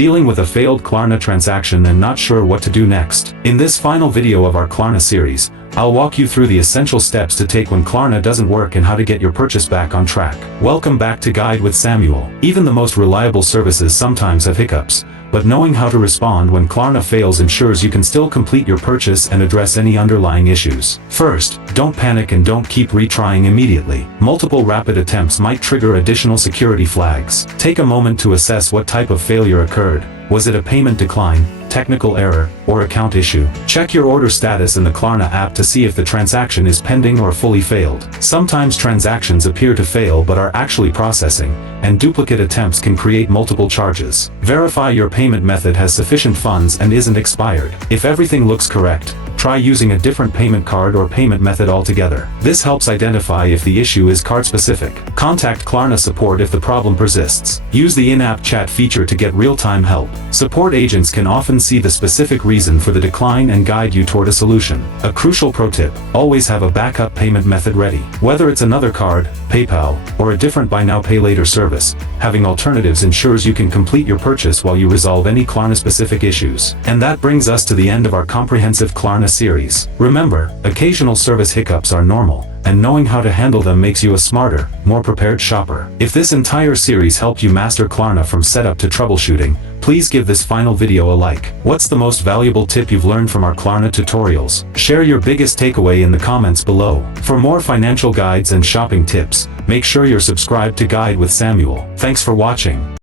dealing with a failed Klarna transaction and not sure what to do next. In this final video of our Klarna series, I'll walk you through the essential steps to take when Klarna doesn't work and how to get your purchase back on track. Welcome back to Guide with Samuel. Even the most reliable services sometimes have hiccups, but knowing how to respond when Klarna fails ensures you can still complete your purchase and address any underlying issues. First, don't panic and don't keep retrying immediately. Multiple rapid attempts might trigger additional security flags. Take a moment to assess what type of failure occurred. Was it a payment decline, technical error, or account issue? Check your order status in the Klarna app to see if the transaction is pending or fully failed. Sometimes transactions appear to fail but are actually processing, and duplicate attempts can create multiple charges. Verify your payment method has sufficient funds and isn't expired. If everything looks correct, try using a different payment card or payment method altogether. This helps identify if the issue is card-specific. Contact Klarna support if the problem persists. Use the in-app chat feature to get real-time help. Support agents can often see the specific reason for the decline and guide you toward a solution. A crucial pro tip: always have a backup payment method ready. Whether it's another card, PayPal, or a different buy now pay later service, having alternatives ensures you can complete your purchase while you resolve any Klarna-specific issues. And that brings us to the end of our comprehensive Klarna series. Remember, occasional service hiccups are normal, and knowing how to handle them makes you a smarter, more prepared shopper. If this entire series helped you master Klarna from setup to troubleshooting, please give this final video a like. What's the most valuable tip you've learned from our Klarna tutorials? Share your biggest takeaway in the comments below. For more financial guides and shopping tips, make sure you're subscribed to Guide with Samuel. Thanks for watching.